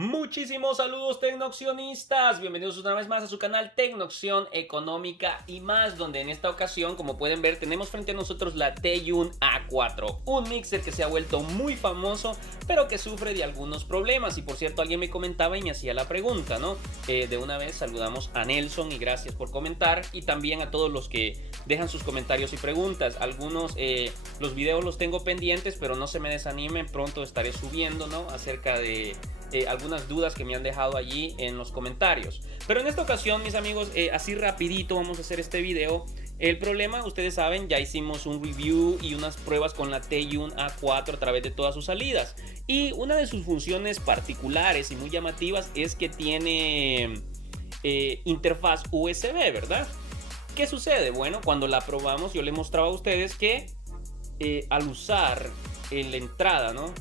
Muchísimos saludos tecnoaccionistas, bienvenidos una vez más a su canal Tecnoacción Económica y más, donde en esta ocasión, como pueden ver, tenemos frente a nosotros la Taiyun A4, un mixer que se ha vuelto muy famoso, pero que sufre de algunos problemas. Y por cierto, alguien me comentaba y me hacía la pregunta, ¿no? De una vez saludamos a Nelson y gracias por comentar, y también a todos los que dejan sus comentarios y preguntas. Algunos, los videos los tengo pendientes, pero no se me desanimen, pronto estaré subiendo, ¿no? Acerca de algunas dudas que me han dejado allí en los comentarios. Pero en esta ocasión, mis amigos, así rapidito vamos a hacer este video. El problema, ustedes saben, ya hicimos un review y unas pruebas con la Taiyun A4 a través de todas sus salidas. Y una de sus funciones particulares y muy llamativas es que tiene interfaz USB, ¿verdad? ¿Qué sucede? Bueno, cuando la probamos yo le mostraba a ustedes que al usar la entrada, ¿no?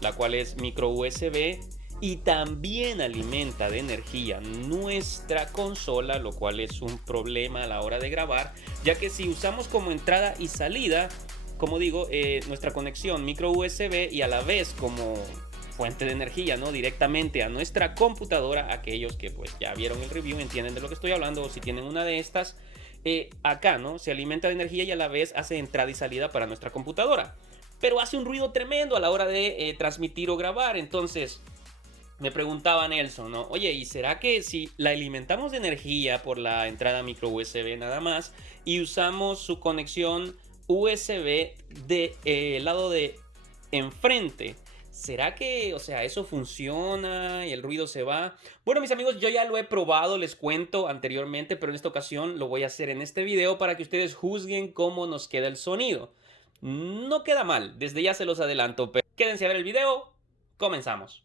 La cual es micro USB, y también alimenta de energía nuestra consola, lo cual es un problema a la hora de grabar, ya que si usamos como entrada y salida, como digo, nuestra conexión micro USB y a la vez como fuente de energía, ¿no? Directamente a nuestra computadora, aquellos que pues ya vieron el review entienden de lo que estoy hablando, o si tienen una de estas, acá, ¿no? Se alimenta de energía y a la vez hace entrada y salida para nuestra computadora, pero hace un ruido tremendo a la hora de transmitir o grabar. Entonces me preguntaba Nelson, ¿no? Oye, ¿y será que si la alimentamos de energía por la entrada micro USB nada más y usamos su conexión USB de lado de enfrente, ¿será que, o sea, eso funciona y el ruido se va? Bueno, mis amigos, yo ya lo he probado, les cuento anteriormente, pero en esta ocasión lo voy a hacer en este video para que ustedes juzguen cómo nos queda el sonido. No queda mal, desde ya se los adelanto, pero quédense a ver el video, comenzamos.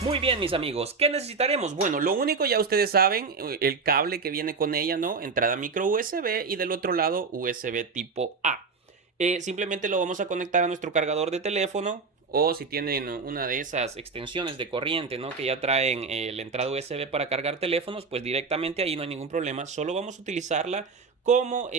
Muy bien, mis amigos, ¿qué necesitaremos? Bueno, lo único ya ustedes saben, el cable que viene con ella, ¿no? Entrada micro USB y del otro lado USB tipo A. Simplemente lo vamos a conectar a nuestro cargador de teléfono, o si tienen una de esas extensiones de corriente, ¿no? Que ya traen la entrada USB para cargar teléfonos, pues directamente ahí no hay ningún problema. Solo vamos a utilizarla como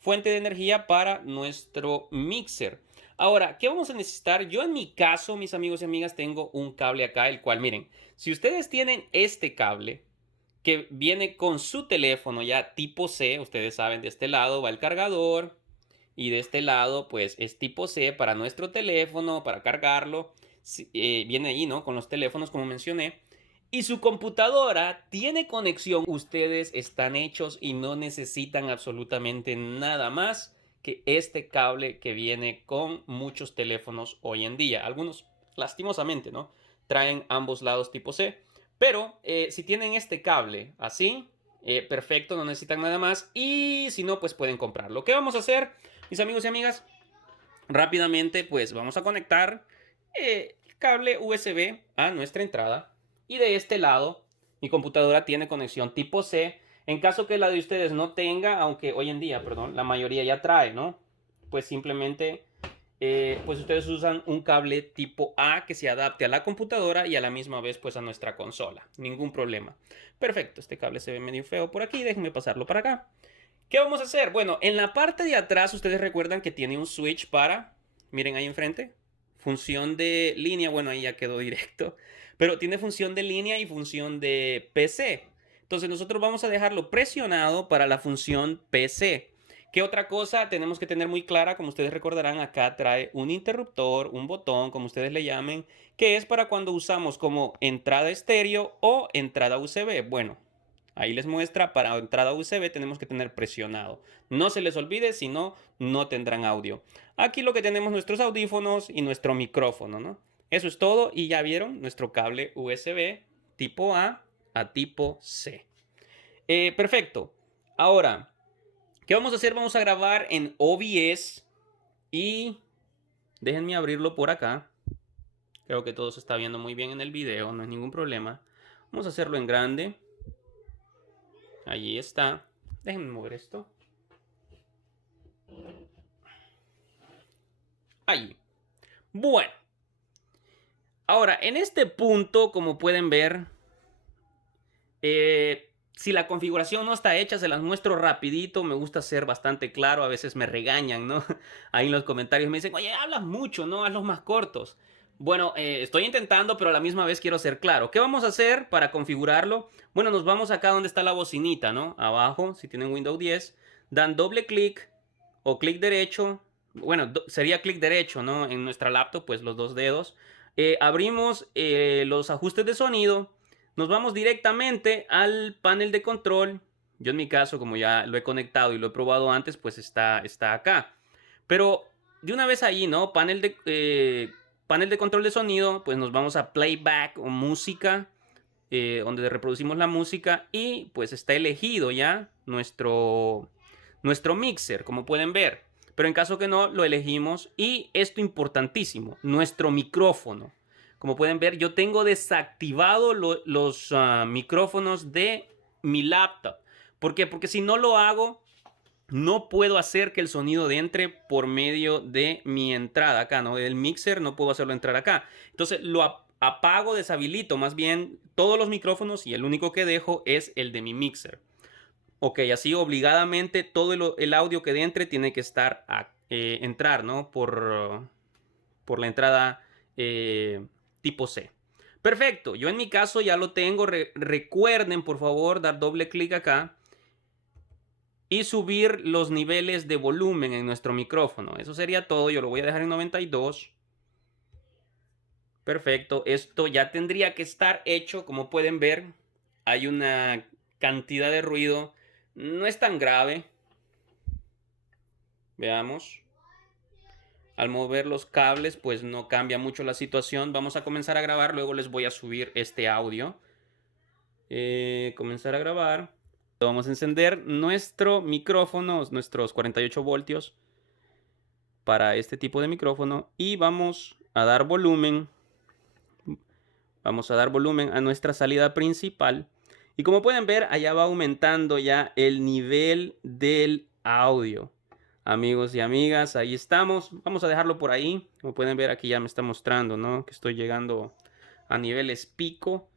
fuente de energía para nuestro mixer. Ahora, ¿qué vamos a necesitar? Yo en mi caso, mis amigos y amigas, tengo un cable acá, el cual, miren, si ustedes tienen este cable que viene con su teléfono ya tipo C, ustedes saben, de este lado va el cargador y de este lado pues es tipo C para nuestro teléfono, para cargarlo. Viene ahí, ¿no? Con los teléfonos, como mencioné. Y su computadora tiene conexión. Ustedes están hechos y no necesitan absolutamente nada más que este cable que viene con muchos teléfonos hoy en día. Algunos, lastimosamente, ¿no? Traen ambos lados tipo C. Pero si tienen este cable así, perfecto, no necesitan nada más. Y si no, pues pueden comprarlo. ¿Qué vamos a hacer, mis amigos y amigas? Rápidamente, pues vamos a conectar el cable USB a nuestra entrada. Y de este lado, mi computadora tiene conexión tipo C. En caso que la de ustedes no tenga, aunque hoy en día, perdón, la mayoría ya trae, ¿no? Pues simplemente, pues ustedes usan un cable tipo A que se adapte a la computadora y a la misma vez, pues a nuestra consola. Ningún problema. Perfecto, este cable se ve medio feo por aquí. Déjenme pasarlo para acá. ¿Qué vamos a hacer? Bueno, en la parte de atrás ustedes recuerdan que tiene un switch para, miren ahí enfrente, función de línea, bueno, ahí ya quedó directo, pero tiene función de línea y función de PC. Entonces nosotros vamos a dejarlo presionado para la función PC. ¿Qué otra cosa tenemos que tener muy clara? Como ustedes recordarán, acá trae un interruptor, un botón, como ustedes le llamen, que es para cuando usamos como entrada estéreo o entrada USB. Bueno, ahí les muestra, para entrada USB tenemos que tener presionado. No se les olvide, si no, no tendrán audio. Aquí lo que tenemos nuestros audífonos y nuestro micrófono, ¿no? Eso es todo y ya vieron nuestro cable USB tipo A tipo C. Perfecto. Ahora, ¿qué vamos a hacer? Vamos a grabar en OBS y déjenme abrirlo por acá. Creo que todo se está viendo muy bien en el video, no hay ningún problema. Vamos a hacerlo en grande. Allí está. Déjenme mover esto. Allí. Bueno. Ahora, en este punto, como pueden ver, Si la configuración no está hecha, se las muestro rapidito. Me gusta ser bastante claro. A veces me regañan, ¿no? Ahí en los comentarios me dicen, oye, hablas mucho, ¿no? Hazlos más cortos. Bueno, estoy intentando, pero a la misma vez quiero ser claro. ¿Qué vamos a hacer para configurarlo? Bueno, nos vamos acá donde está la bocinita, ¿no? Abajo, si tienen Windows 10, dan doble clic o clic derecho. Bueno, sería clic derecho, ¿no? En nuestra laptop, pues los dos dedos. Abrimos los ajustes de sonido. Nos vamos directamente al panel de control. Yo en mi caso, como ya lo he conectado y lo he probado antes, pues está acá. Pero de una vez ahí, ¿no? Panel de control de sonido, pues nos vamos a playback o música, donde reproducimos la música y pues está elegido ya nuestro mixer, como pueden ver. Pero en caso que no, lo elegimos y esto importantísimo, nuestro micrófono. Como pueden ver, yo tengo desactivado los micrófonos de mi laptop. ¿Por qué? Porque si no lo hago, no puedo hacer que el sonido entre por medio de mi entrada acá, ¿no? Del mixer no puedo hacerlo entrar acá. Entonces lo apago, deshabilito más bien todos los micrófonos y el único que dejo es el de mi mixer. Ok, así obligadamente todo el audio que entre tiene que estar entrar, ¿no? Por la entrada tipo C. Perfecto, yo en mi caso ya lo tengo. Recuerden, por favor, dar doble clic acá y subir los niveles de volumen en nuestro micrófono. Eso sería todo. Yo lo voy a dejar en 92. Perfecto, esto ya tendría que estar hecho. Como pueden ver, hay una cantidad de ruido. No es tan grave. Veamos. Al mover los cables, pues no cambia mucho la situación. Vamos a comenzar a grabar, luego les voy a subir este audio. Comenzar a grabar. Vamos a encender nuestro micrófono, nuestros 48 voltios para este tipo de micrófono. Y vamos a dar volumen. Vamos a dar volumen a nuestra salida principal. Y como pueden ver, allá va aumentando ya el nivel del audio. Amigos y amigas, ahí estamos. Vamos a dejarlo por ahí. Como pueden ver, aquí ya me está mostrando, ¿no? Que estoy llegando a niveles pico.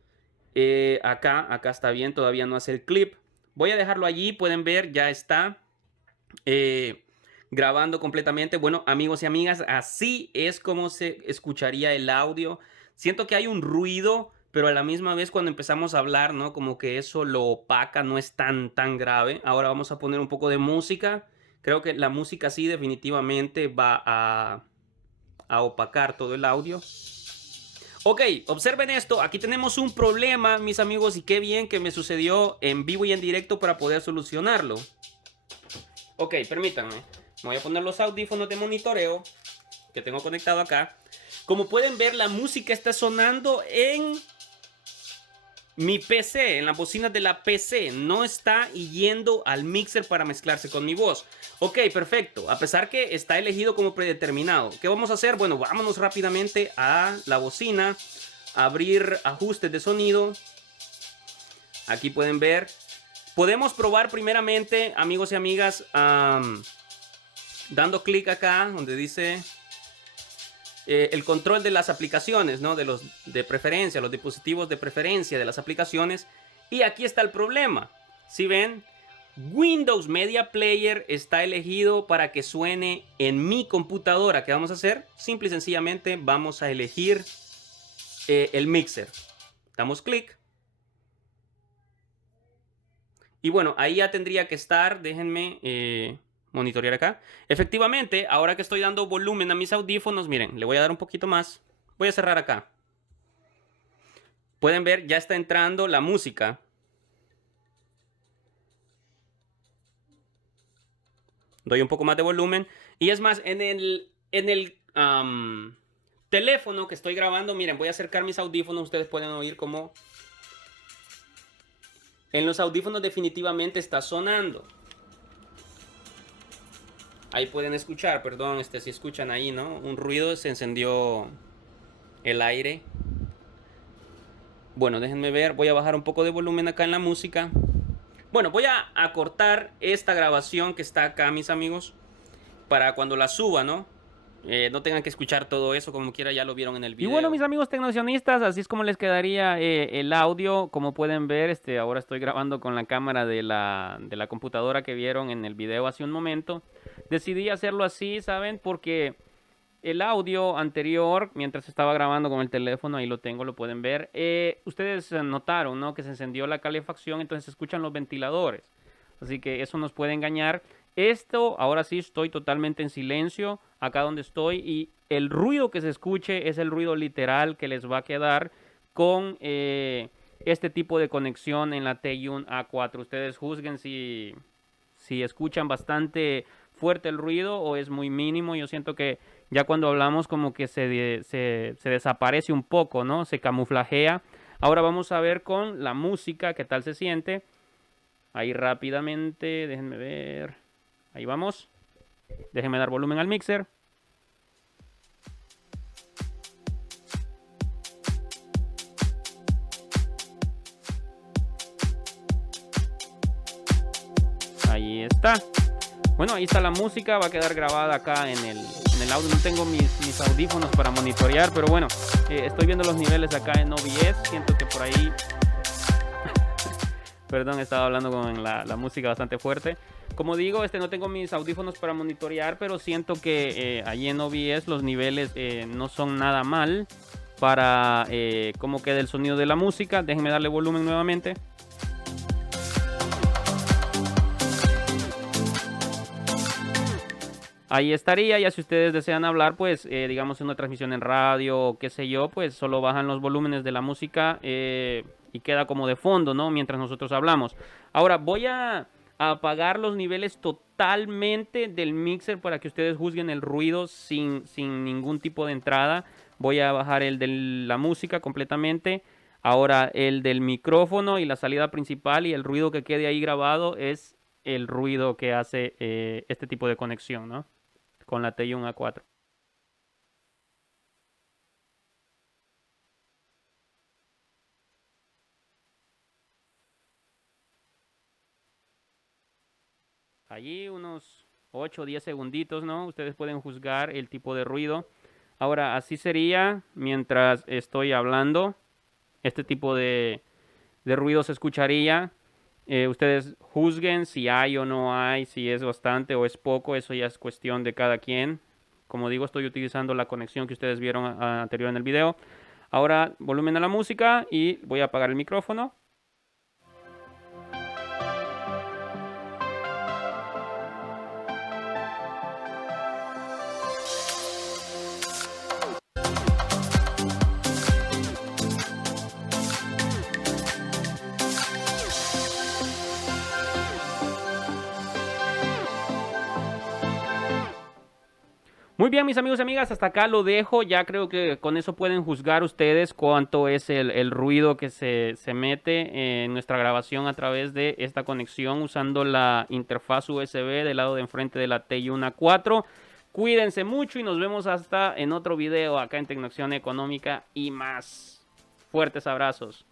Acá está bien, todavía no hace el clip. Voy a dejarlo allí, pueden ver, ya está grabando completamente. Bueno, amigos y amigas, así es como se escucharía el audio. Siento que hay un ruido, pero a la misma vez cuando empezamos a hablar, ¿no? Como que eso lo opaca, no es tan grave. Ahora vamos a poner un poco de música. Creo que la música sí definitivamente va a opacar todo el audio. Ok, observen esto. Aquí tenemos un problema, mis amigos, y qué bien que me sucedió en vivo y en directo para poder solucionarlo. Ok, permítanme. Me voy a poner los audífonos de monitoreo que tengo conectado acá. Como pueden ver, la música está sonando en mi PC, en las bocinas de la PC. No está yendo al mixer para mezclarse con mi voz. Ok, perfecto. A pesar que está elegido como predeterminado. ¿Qué vamos a hacer? Bueno, vámonos rápidamente a la bocina. Abrir ajustes de sonido. Aquí pueden ver. Podemos probar primeramente, amigos y amigas, dando clic acá donde dice el control de las aplicaciones, ¿no? De preferencia, los dispositivos de preferencia de las aplicaciones. Y aquí está el problema. Si ven, Windows Media Player está elegido para que suene en mi computadora. ¿Qué vamos a hacer? Simple y sencillamente vamos a elegir el mixer. Damos clic. Y bueno, ahí ya tendría que estar. Déjenme monitorear acá. Efectivamente, ahora que estoy dando volumen a mis audífonos, miren, le voy a dar un poquito más. Voy a cerrar acá. Pueden ver, ya está entrando la música. Doy un poco más de volumen. Y es más, en el teléfono que estoy grabando, miren, voy a acercar mis audífonos. Ustedes pueden oír cómo en los audífonos definitivamente está sonando. Ahí pueden escuchar, perdón, si escuchan ahí, ¿no? Un ruido, se encendió el aire. Bueno, déjenme ver, voy a bajar un poco de volumen acá en la música. Bueno, voy a cortar esta grabación que está acá, mis amigos, para cuando la suba, ¿no? no tengan que escuchar todo eso, como quiera ya lo vieron en el Y video. bueno, mis amigos tecnocionistas, así es como les quedaría el audio. Como pueden ver, ahora estoy grabando con la cámara de la computadora que vieron en el video hace un momento. Decidí hacerlo así, ¿saben? Porque el audio anterior, mientras estaba grabando con el teléfono, ahí lo tengo, lo pueden ver. Ustedes notaron, ¿no? Que se encendió la calefacción, entonces se escuchan los ventiladores. Así que eso nos puede engañar. Esto, ahora sí estoy totalmente en silencio, acá donde estoy, y el ruido que se escuche es el ruido literal que les va a quedar con este tipo de conexión en la TI-1 A4. Ustedes juzguen si escuchan bastante fuerte el ruido o es muy mínimo. Yo siento que ya cuando hablamos como que se desaparece un poco, ¿no? Se camuflajea. Ahora vamos a ver con la música, qué tal se siente. Ahí rápidamente, déjenme ver. Ahí vamos. Déjenme dar volumen al mixer. Ahí está. Bueno, ahí está la música, va a quedar grabada acá en el audio. No tengo mis audífonos para monitorear, pero bueno, estoy viendo los niveles acá en OBS. Siento que por ahí... Perdón, estaba hablando con la música bastante fuerte. Como digo, no tengo mis audífonos para monitorear, pero siento que allí en OBS los niveles no son nada mal para cómo queda el sonido de la música. Déjenme darle volumen nuevamente. Ahí estaría, ya si ustedes desean hablar, pues digamos en una transmisión en radio o qué sé yo, pues solo bajan los volúmenes de la música y queda como de fondo, ¿no? Mientras nosotros hablamos. Ahora voy a apagar los niveles totalmente del mixer para que ustedes juzguen el ruido sin ningún tipo de entrada. Voy a bajar el de la música completamente. Ahora el del micrófono y la salida principal, y el ruido que quede ahí grabado es el ruido que hace este tipo de conexión, ¿no? Con la TI-1 A4. Allí unos 8 o 10 segunditos, ¿no? Ustedes pueden juzgar el tipo de ruido. Ahora, así sería mientras estoy hablando. Este tipo de ruido se escucharía. Ustedes juzguen si hay o no hay, si es bastante o es poco. Eso ya es cuestión de cada quien. Como digo, estoy utilizando la conexión que ustedes vieron anterior en el video. Ahora, volumen a la música y voy a apagar el micrófono. Muy bien, mis amigos y amigas, hasta acá lo dejo. Ya creo que con eso pueden juzgar ustedes cuánto es el ruido que se mete en nuestra grabación a través de esta conexión usando la interfaz USB del lado de enfrente de la TI-1 A4. Cuídense mucho y nos vemos hasta en otro video acá en Tecnoacción Económica y más. Fuertes abrazos.